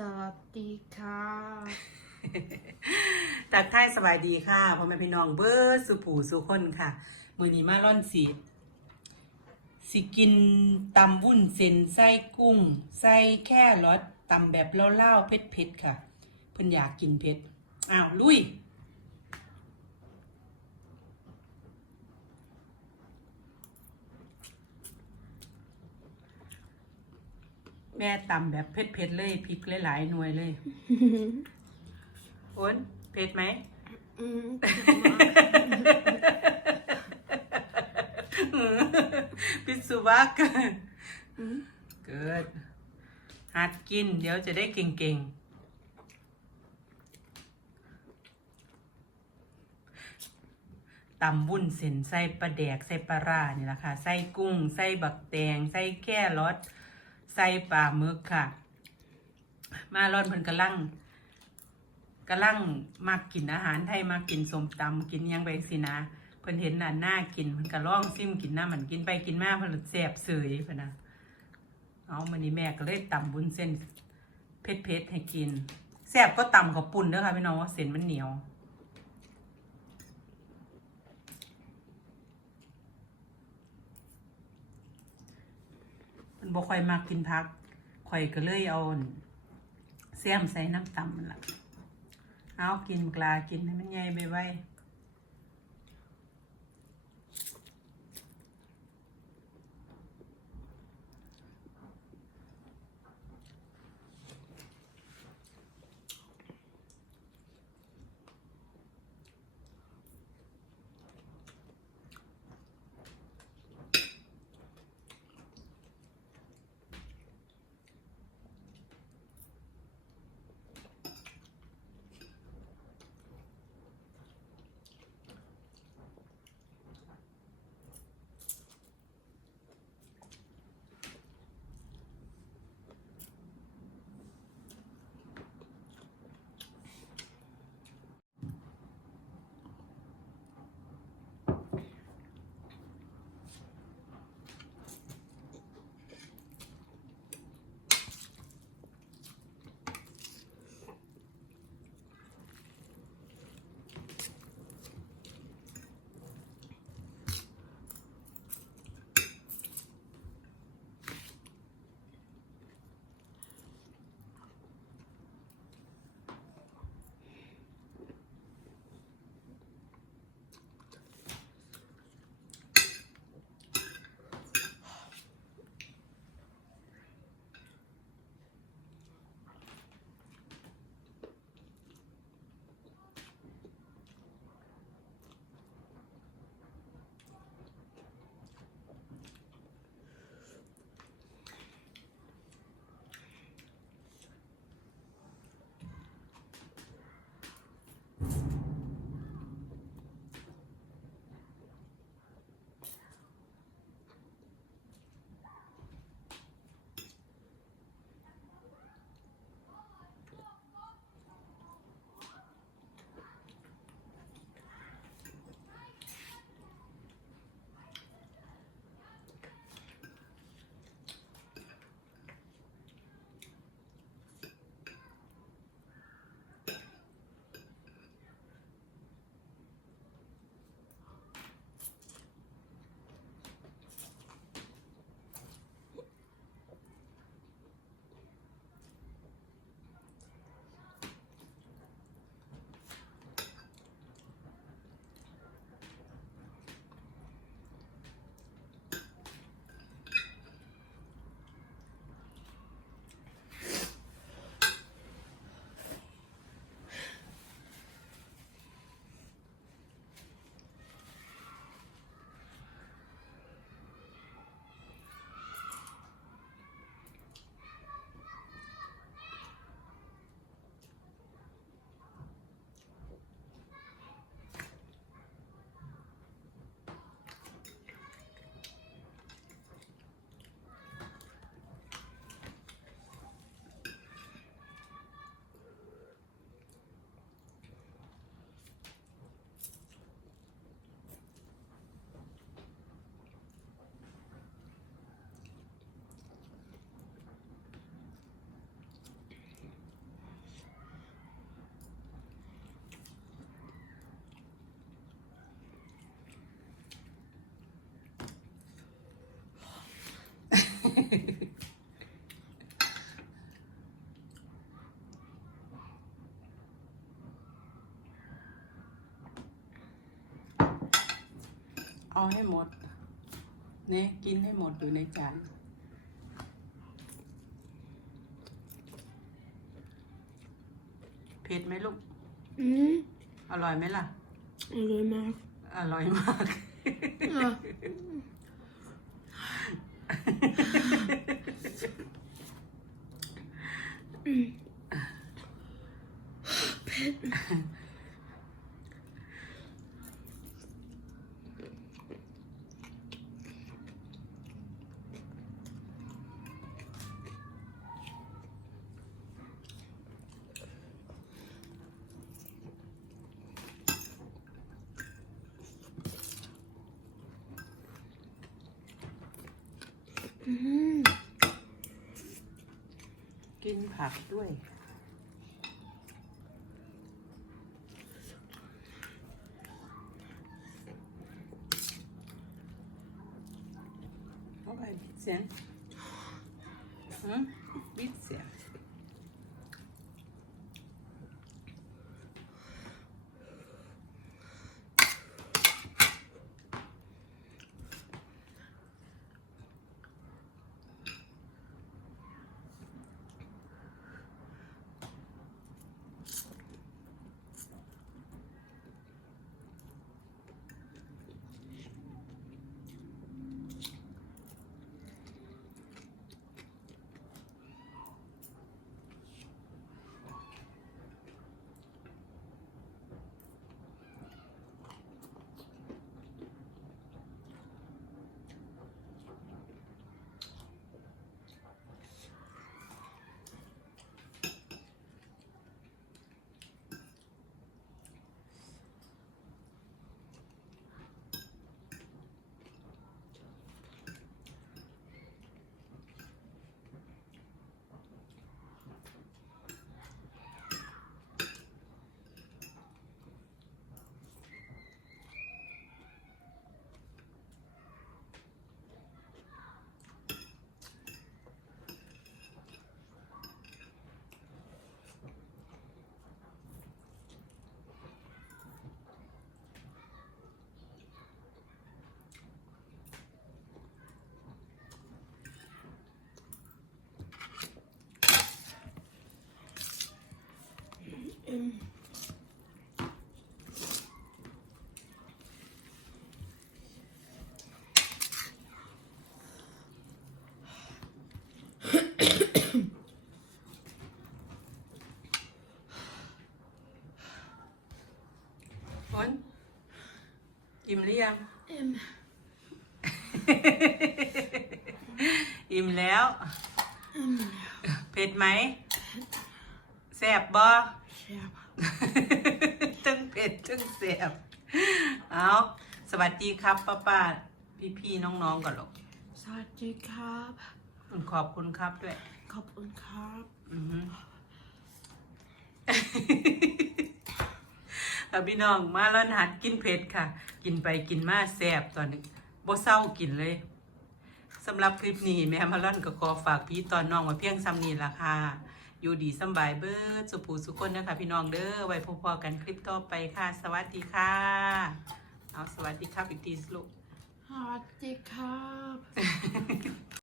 วัสดีค่ะตักท้ายสบายดีค่ะพ่อแม่พี่น้องเบิร์ดสุผูสุคนค่ะ มือนี้มาล่อนสีสิกินตำวุ้นเส้นไส้กุ้งไส้แค่รสตำแบบเล่าๆเผ็ดๆค่ะ เพิ่นอยากกินเผ็ดอ้าวลุย แม่ตำแบบเผ็ดๆเลยพริกหลายๆหน่วยเลยโอนเผ็ดไหมอืมพิศวักอืมเกิดหัดกิน เดี๋ยวจะได้เก่งๆตำวุ้นเส้นใส่ปลาแดกใส่ปลาร่านี่แหละค่ะ ใส่กุ้ง ใส่บักแตง ใส่แค่รส ใส่ปลาหมึกค่ะ มาร่อนเพิ่นกระลังกระลังมักกินอาหารไทยมักกินสมตำกินยังไปสินะเพิ่นเห็นน่ะหน้ากินเพิ่นก็ร้องซิมกินน้ำมันกินไปกินมาเพิ่นเลยแสบเสยเพิ่นนะเอามื้อนี้แม่ก็เลยตำบุญเส้นเผ็ดๆให้กินแซ่บก็ตำกับปุ่นเด้อค่ะพี่น้องเส้นมันเหนียว มันบ่ค่อยมักกินผักข่อยก็เลยเอาแซมใส่น้ำตำมันละเอากินกลากินให้มันใหญ่ไปไว้ เอาให้หมดเนี่ยกินให้หมดอยู่ในจานเผ็ดไหมลูก อืมอร่อยไหมล่ะ อร่อยมาก อร่อยมาก อะอืมเผ็ด อืม กินผักด้วย เข้าไปบิดเสียงอืมบิดเสียง ฝนอิ่มหรือยัง เอ็มอิ่มแล้ว เอ็มเผ็ดไหม แซ่บบ่ เชียบทั้งเผ็ดทั้งแซ่บเอาสวัสดีครับป้าป้าพี่พี่ๆน้องๆก่อนลูกสวัสดีครับ ขอบคุณครับด้วย ขอบคุณครับอือฮึเอาพี่น้องมาแล้วหัดกินเผ็ดค่ะ กินไปกินมาแซ่บตอนนี้บ่เศร้ากินเลยสำหรับคลิปนี้แม่มาล่อนก็ขอฝากพี่ตอนน้องไว้เพียงซ้ำนี้ละค่ะ อยู่ดีสบายเบิดสุภูสุคนนะคะพี่น้องเด้อไว้พอๆกันคลิปต่อไปค่ะ สวัสดีค่ะ เอาสวัสดีครับอีกทีสลูกสวัสดีครับ